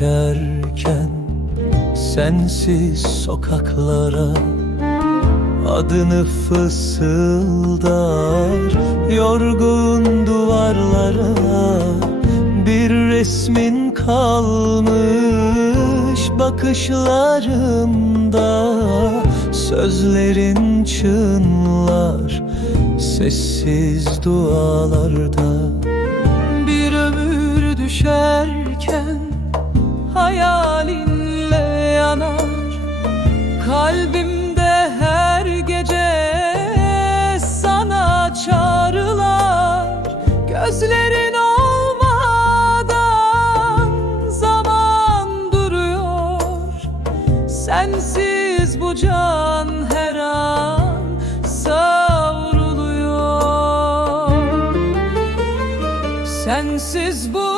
düşerken Sensiz sokaklara Adını fısıldar. Yorgun duvarlara Bir resmin kalmış Bakışlarımda Sözlerin çınlar Sessiz dualarda. Bir ömür düşerken Hayalinle yanar. Kalbimde her gece sana çağrılar. Gözlerin olmadan zaman duruyor. Sensiz bu can her an savruluyor. Sensiz bu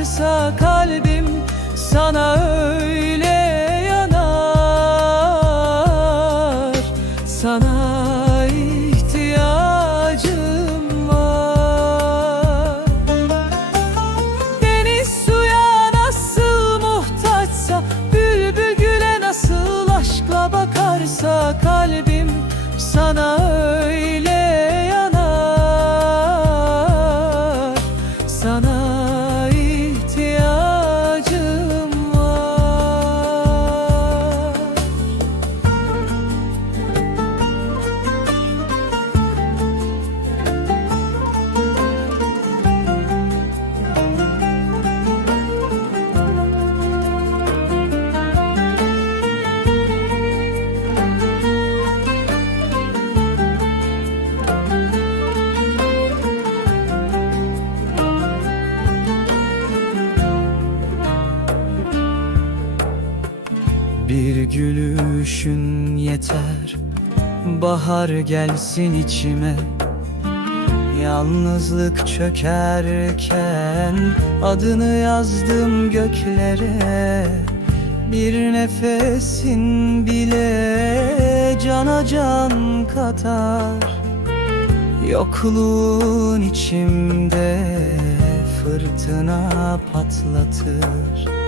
bakarsa Kalbim sana öyle yanar. Sana ihtiyacım var. Deniz suya nasıl muhtaçsa Bülbül güle nasıl aşkla bakarsa Kalbim sana öyle yanar. Sana gülüşün yeter. Bahar gelsin içime. Yalnızlık çökerken Adını yazdım göklere. Bir nefesin bile Cana can katar. Yokluğun içimde Fırtına patlatır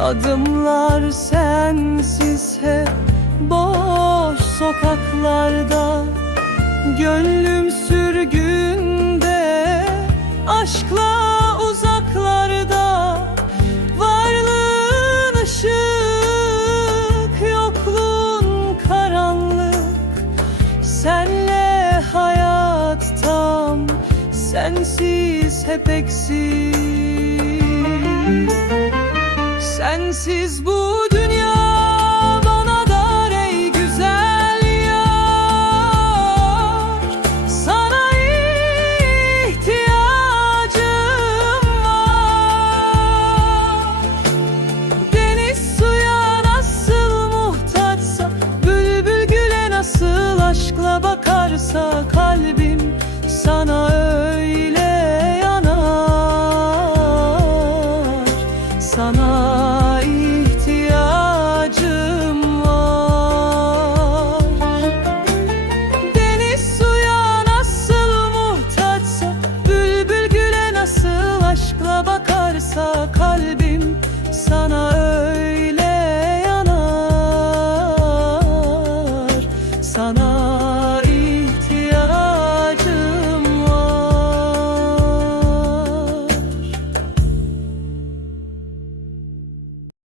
Adımlar sensiz hep boş sokaklarda Gönlüm sürgünde aşkla uzaklarda Varlığın ışık yokluğun karanlık. Senle hayat tam sensiz hep eksik Sensiz bu dünya bana dar ey güzel yar. Sana ihtiyacım var. Deniz suya nasıl muhtaçsa Bülbül güle nasıl aşkla bakarsa